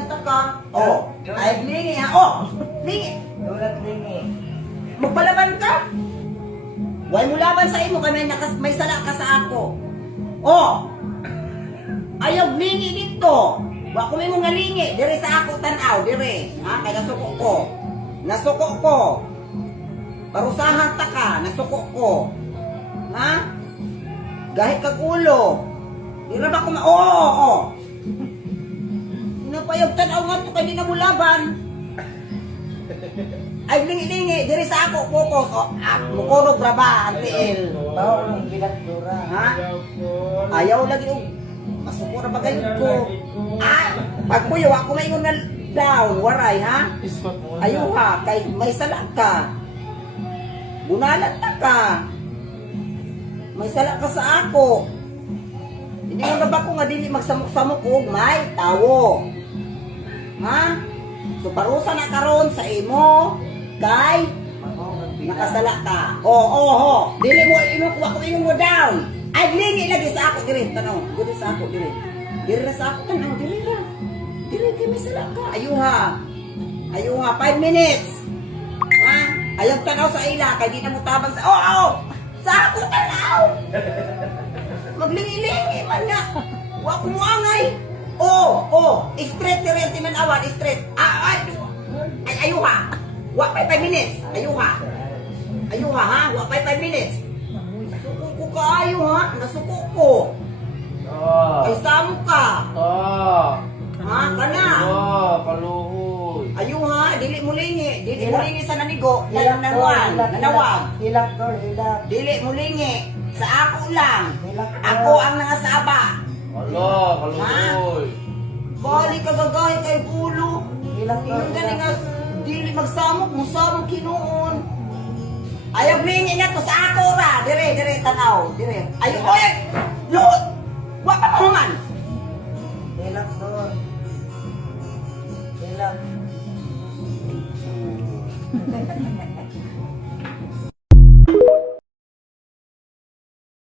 hanta ka. Oh, ay lingi ha. Oh, lingi. Ulat lingi. Magpalaban ka. Huwag mo laban sa imo kay may sala ka sa ako. Oh. Ayaw lingi dito. Wa ko may mga lingi dire sa ako tan-aw dire. Ha, kay nasuko ko. Nasuko ko. Parusahan ta ka, nasuko ko. Ha? Gahit kag ulo. Dira ba ko oo. Napayog tan-aw nga to kay di na mo laban. Ay lingi-lingi dire sa ako focus. Oh, mukuro graba antiil. Bawo ng bilat-dura. Ha? Ayaw lagi yung masukura ba kayo ko? Pagpuyo ako may ingon na down, waray ha? Ayaw ha, kay may sala ka. Bunalan na ka. May sala ka sa ako. Hindi mo na ba ko nga dili magsamok-samok og may tawo? Ha? So parusa na karon sa imo kay nakasala ka. Oo. Dili mo imo ko ingon mo down. Ay lingi lagi sa ako dire tanaw. Dire sa ako dire. Dire na sa ako tanaw dire ra. Dire kay may sala ka. Ayuha 5 minutes. Ha? Ayaw tanaw sa ila kay di na mo tabang sa sa ako tanaw. Maglingi-lingi man na. Wa ko mo angay. Straight direct man awan straight. Ay ayuha. Wa pa 5 minutes. Ayuha ha. Wa pa 5 minutes. Suko ko kaayo ha. Nasuko ko. Ay samo ka. Ha? Kana. Kaluhoy. Ayuha. Dili mo lingi. Dili mo lingi sa nanigo. Nanawag. Hilak dol, hilak. Dili mo lingi. Sa ako lang. Hilak. Ako ang nangasaba. Kaluhoy. Balik ka gagay kay ulo. Hilak dol. Yung galing nga, dili magsamok, musamok kinuon. Ayaw lingi nga to sa ako ra. Dire, tanaw. Dire. Ayaw, oy! Lord! Wa pa mahuman! Hilak dol. Hilak.